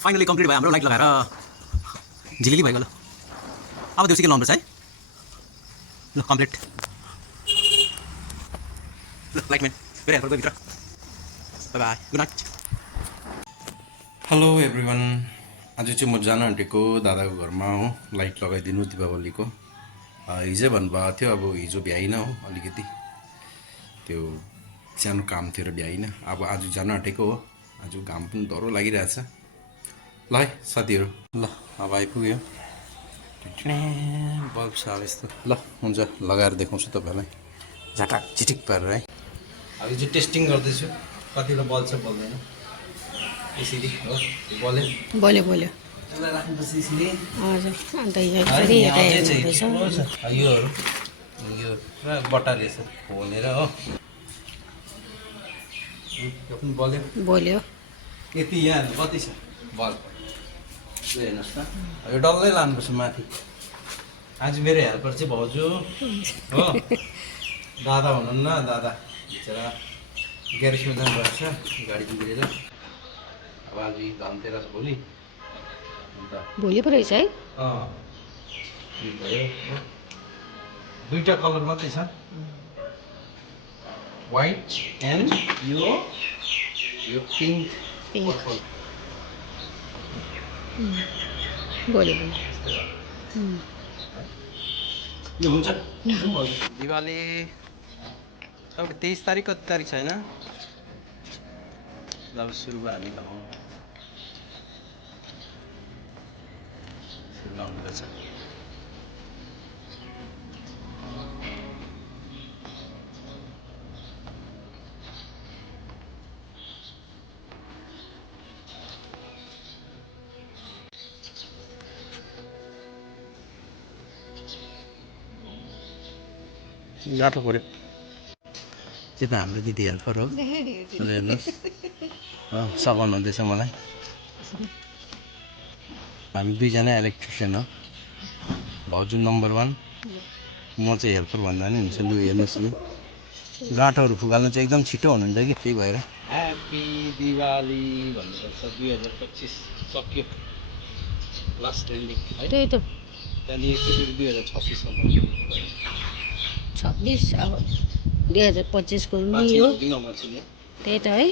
Finally complete भयो हाम्रो light लगाएर झिलिली भइगयो। अब देउसी खेल लाउनुपर्छ है। ल कम्प्लिट। ल लाइटम्यान फेरि हेल्पर गयो भित्र। By by good night. Hello everyone, आज चाहिँ म जान आँटेको दादाको घरमा हो लाइट लगाइदिनु दीपावलीको। हिजै भन्नुभएको थियो, अब हिजो भ्याइनँ हो, अलिकति त्यो सानो काम थियो र भ्याइनँ। अब आज जान आँटेको हो, आज घाम पनि डह्रो लागिरहेछ। ल है साथीहरू, ल अब आइपुग्यो। बल्ब छ अब यस्तो। ल हुन्छ, लगाएर देखाउँछु तपाईँलाई झटाक चिटिक पारेर है। अब यो चाहिँ टेस्टिङ गर्दैछु कतिवटा बल्छ बल्दैन। यसरी हो, बोल्यो यसलाई राख्नुपर्छ यसरी। हजुर अन्त यसरी हेर्दैछ। योहरू यो पुरा बट्टा रहेछ खोलेर हो। यो पनि बोल्यो यति यहाँ कति छ बल्ब यो हेर्नुहोस् त। यो डल्लै लानुपर्छ माथि। आज मेरो हेल्पर चाहिँ भाउजू हो, दादा हुनुहुन्न। दादा बिचरा ग्यारेजमा जानुपर्छ गाडी बिग्रेर। अब आज धनतेरस भोलि, अन्त भोलि पो रहेछ है। भयो। दुईवटा कलर मात्रै छ, व्हाइट एन्ड यो पिङ्क पर्पल। भोलि यो हुन्छ दिवाली तपाईँको 23 तारिक कति तारिक छैन। अब सुरु भयो, हामी लगाउनु लाउनुपर्छ। गाह्रो पऱ्यो। त्यो त हाम्रो दिदी हेल्पर हो, हेर्नुहोस् सघाउनु हुँदैछ मलाई। हामी दुईजना इलेक्ट्रिसियन हो, भाउजू नम्बर 1, म चाहिँ हेल्पर भन्दा नि हुन्छ। लु हेर्नुहोस्, लु गाँठोहरू फुगाल्नु चाहिँ एकदम छिटो हुनुहुन्छ कि, त्यही भएर ह्याप्पी दिवाली भन्नुपर्छ। 2025 सक्यो, लास्ट एन्डिङ है। त्यही त त्यहाँदेखि एकचोटि 2026 26 अब 2025 को नि हो। त्यही त है।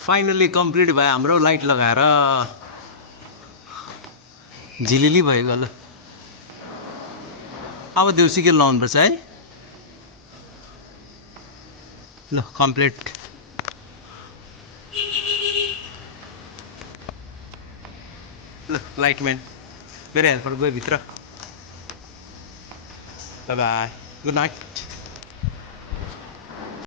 फाइनली कम्प्लिट भयो हाम्रो लाइट लगाएर झिलिली भइगयो। ल अब देउसी खेल लाउनुपर्छ है। ल कम्प्लिट। ल लाइटम्यान मेरो हेल्पर गयो भित्र। By by good night.